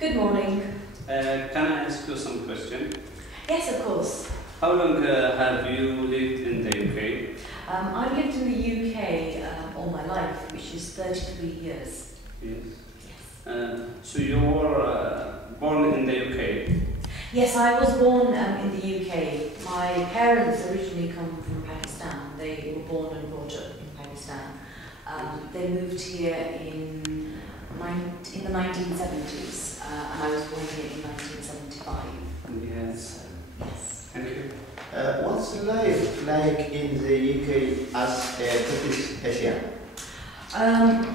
Good morning. Can I ask you some question? Yes, of course. How long have you lived in the UK? I've lived in the UK all my life, which is 33 years. Yes. Yes. So you were born in the UK? Yes, I was born in the UK. My parents originally come from Pakistan. They were born and brought up in Pakistan. They moved here in the 1970s, and I was born here in 1975. Yes. So, yes. Thank you. What's life like in the UK as a British Asian?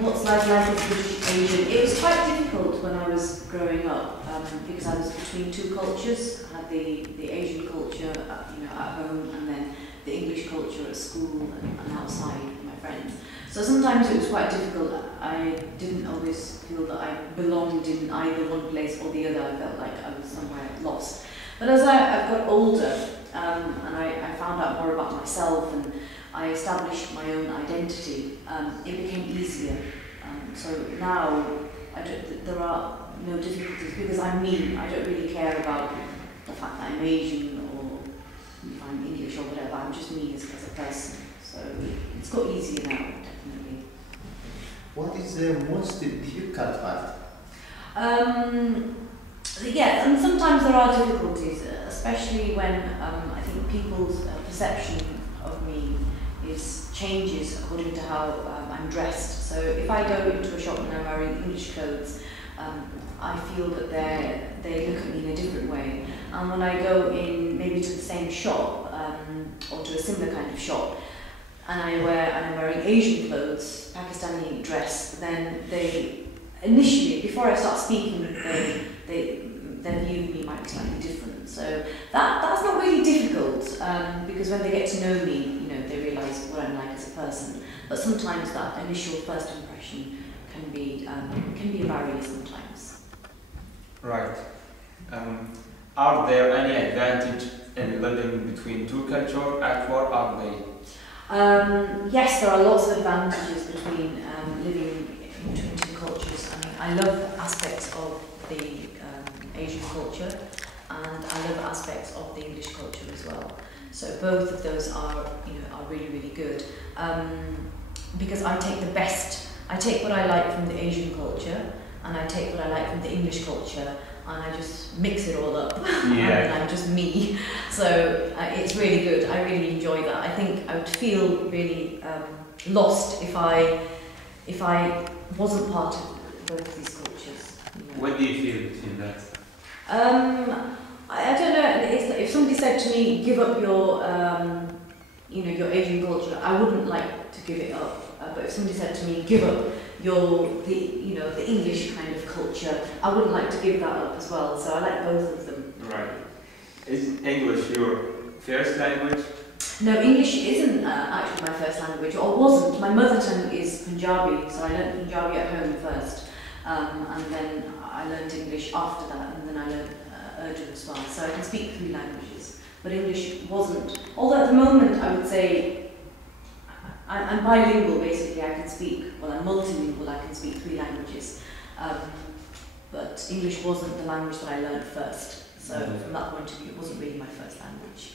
What's life like as a British Asian? It was quite difficult when I was growing up because I was between two cultures. I had the Asian culture, at home, and then the English culture at school and outside with my friends. So sometimes it was quite difficult. I didn't always feel that I belonged in either one place or the other. I felt like I was somewhere lost. But as I got older and I found out more about myself and I established my own identity, it became easier. So now there are no difficulties because I'm me. I don't really care about the fact that I'm Asian or if I'm English or whatever. I'm just me as a person. So it's got easier now, definitely. What is the most difficult part? Yeah, and sometimes there are difficulties, especially when I think people's perception of me changes according to how I'm dressed. So if I go into a shop and I'm wearing English clothes, I feel that they look at me in a different way. And when I go in maybe to the same shop or to a similar kind of shop, and I'm wearing Asian clothes, Pakistani dress, then they initially, before I start speaking, their view of me might be slightly different. So that's not really difficult because when they get to know me, they realise what I'm like as a person. But sometimes that initial first impression can be a barrier sometimes. Right. Are there any advantage in living between two cultures, and what are they? Yes, there are lots of advantages between living between two cultures. I mean, I love aspects of the Asian culture and I love aspects of the English culture as well. So both of those are really, really good. Because I take what I like from the Asian culture and I take what I like from the English culture and I just mix it all up. Yeah. And I'm just me. So it's really good. I really enjoy that. I think I would feel really lost if I wasn't part of both of these cultures. What do you feel between that? I don't know. If somebody said to me, "Give up your, your Asian culture," I wouldn't like to give it up. But if somebody said to me, "Give up the English kind of culture," I wouldn't like to give that up as well. So I like both of them. Right. Is English your first language? No, English isn't actually my first language, or wasn't. My mother tongue is Punjabi, so I learned Punjabi at home first, and then I learned English after that, and then I learned Urdu as well. So I can speak 3 languages, but English wasn't. Although at the moment I would say I'm bilingual basically. I can speak, I'm multilingual. I can speak 3 languages, but English wasn't the language that I learned first. So from that point of view, it wasn't really my first language.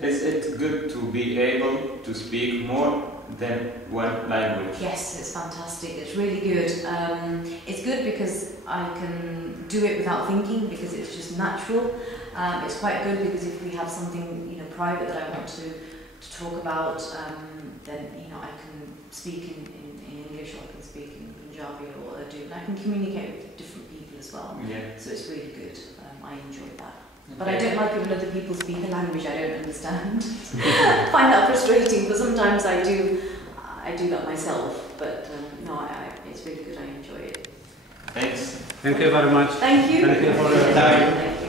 Is it good to be able to speak more than one language? Yes, it's fantastic. It's really good. It's good because I can do it without thinking because it's just natural. It's quite good because if we have something private that I want to talk about, then I can speak in English or I can speak in Punjabi or Urdu, and I can communicate with different people as well. Yeah. So it's really good. I enjoy that. But I don't like it when other people speak a language I don't understand. I find that frustrating, but sometimes I do that myself. But no, it's really good. I enjoy it. Thanks. Thank you very much. Thank you. Thank you for your time.